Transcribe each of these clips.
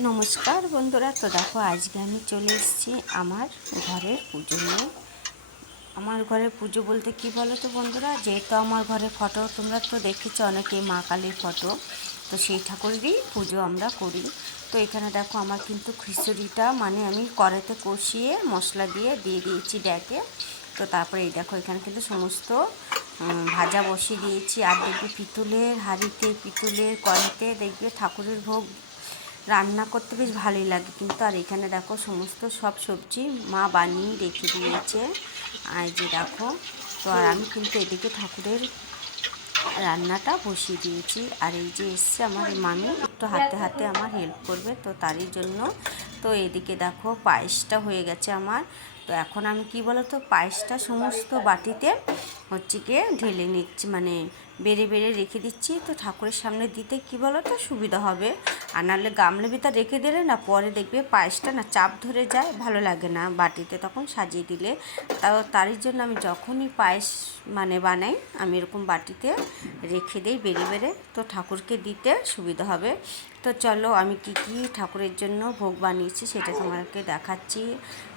নমস্কার বন্ধুরা। তো দেখো আজকে আমি চলে এসেছি আমার ঘরের পুজো নিয়ে। আমার ঘরের পুজো বলতে কি বলো তো বন্ধুরা, যেহেতু আমার ঘরে ফটো তোমরা তো দেখেছো অনেকে, মা কালীর ফটো, তো সেই ঠাকুরেরই পুজো আমরা করি। তো এখানে দেখো আমার কিন্তু খিচুড়িটা মানে আমি কড়াইতে কষিয়ে মশলা দিয়ে দিয়েছি ডেকে। তো তারপরে এই দেখো এখানে কিন্তু সমস্ত ভাজা বসিয়ে দিয়েছি। আর দেখবে পিতলের হাঁড়িতে, পিতলের কড়াইতে দেখবে ঠাকুরের ভোগ রান্না করতে বেশ ভালোই লাগে কিন্তু। আর এখানে দেখো সমস্ত সব সবজি মা বানিয়ে রেখে দিয়েছে। আর যে দেখো, তো আর আমি কিন্তু এদিকে ঠাকুরের রান্নাটা বসিয়ে দিয়েছি। আর এই যে এসছে আমার মামি, একটু হাতে হাতে আমার হেল্প করবে, তো তারই জন্য। তো এদিকে দেখো পায়েসটা হয়ে গেছে আমার। তো এখন আমি কি বলো তো, পায়েসটা সমস্ত বাটিতে হচ্ছে গিয়ে ঢেলে নিচ্ছি, মানে বেড়ে বেড়ে রেখে দিচ্ছি। তো ঠাকুরের সামনে দিতে কি বলো তো সুবিধা হবে। আর নাহলে গামলে ভিতর রেখে দিলে না, পরে দেখবে পায়েসটা না চাপ ধরে যায়, ভালো লাগে না বাটিতে তখন সাজিয়ে দিলে। তারই জন্য আমি যখনই পায়েস মানে বানাই, আমি এরকম বাটিতে রেখে দিই বেড়ে বেড়ে, তো ঠাকুরকে দিতে সুবিধা হবে। তো চলো আমি কি কি ঠাকুরের জন্য ভোগ বানিয়েছি সেটা তোমাকে দেখাচ্ছি।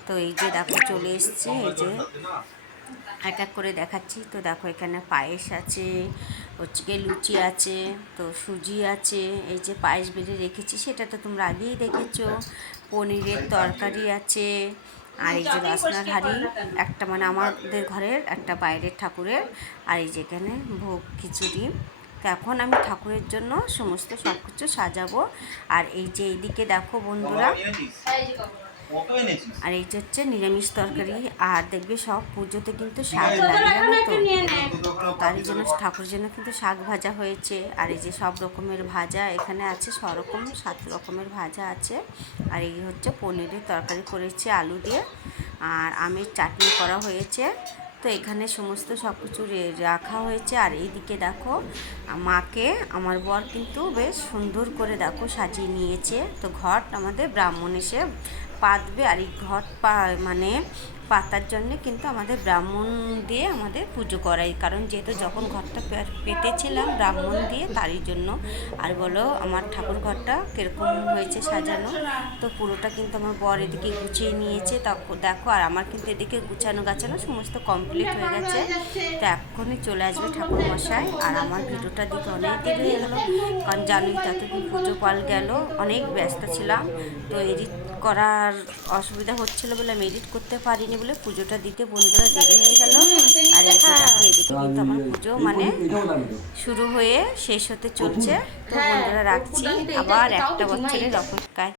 তো এই যে দেখো চলে এসছে, এই যে এক এক করে দেখাচ্ছি। তো দেখো এখানে পায়েস আছে, হচ্ছে গিয়ে লুচি আছে, তো সুজি আছে, এই যে পায়েস বেড়ে রেখেছি সেটা তো তোমরা আগেই দেখেছো। পনিরের তরকারি আছে, আর এই যে রসনার হাঁড়ি একটা, মানে আমাদের ঘরের একটা, বাইরের ঠাকুরের। আর এই যে এখানে ভোগ খিচুড়ি। তো এখন আমি ঠাকুরের জন্য সমস্ত সব কিছু সাজাবো। আর এই যে এইদিকে দেখো বন্ধুরা, আর এই যে হচ্ছে নিরামিষ তরকারি। আর দেখবে সব পুজোতে কিন্তু শাক লাগে, জানো তো, তারই জন্য ঠাকুরের জন্য কিন্তু শাক ভাজা হয়েছে। আর এই যে সব রকমের ভাজা এখানে আছে, 7 রকমের ভাজা আছে। আর এই হচ্ছে পনিরের তরকারি করেছে আলু দিয়ে, আর আমের চাটনি করা হয়েছে। তো এখানে সমস্ত সব কিছু রাখা হয়েছে। আর এইদিকে দেখো মাকে আমার বর কিন্তু বেশ সুন্দর করে দেখো সাজিয়ে নিয়েছে। তো ঘট আমাদের ব্রাহ্মণ এসে পাতবে, আর এই ঘট মানে পাতার জন্যে কিন্তু আমাদের ব্রাহ্মণ দিয়ে আমাদের পুজো করাই, কারণ যেহেতু যখন ঘরটা পেতেছিলাম ব্রাহ্মণ দিয়ে, তারই জন্য। আর বলো আমার ঠাকুর ঘরটা কীরকম হয়েছে সাজানো, তো পুরোটা কিন্তু আমার বর এদিকে গুছিয়ে নিয়েছে। দেখো আর আমার কিন্তু এদিকে গুছানো গাছানো সমস্ত কমপ্লিট হয়ে গেছে। তো এখনই চলে আসবে ঠাকুর মশাই। আর আমার ভিডিওটা দিতে অনেক দেরি হয়ে গেলো, কারণ জানোই ততদিন পুজো পাল গেল, অনেক ব্যস্ত ছিলাম। তো এডিট করার অসুবিধা হচ্ছিলো বলে আমি এডিট করতে পারিনি, বলে পুজোটা দিতে বন্ধুরা দেরি হয়ে গেল। আর এই যে দেখো এদিকে কিন্তু আমার পুজো মানে শুরু হয়ে শেষ হতে চলছে। তো বন্ধুরা রাখছি, আবার একটা বছরের অপেক্ষায়।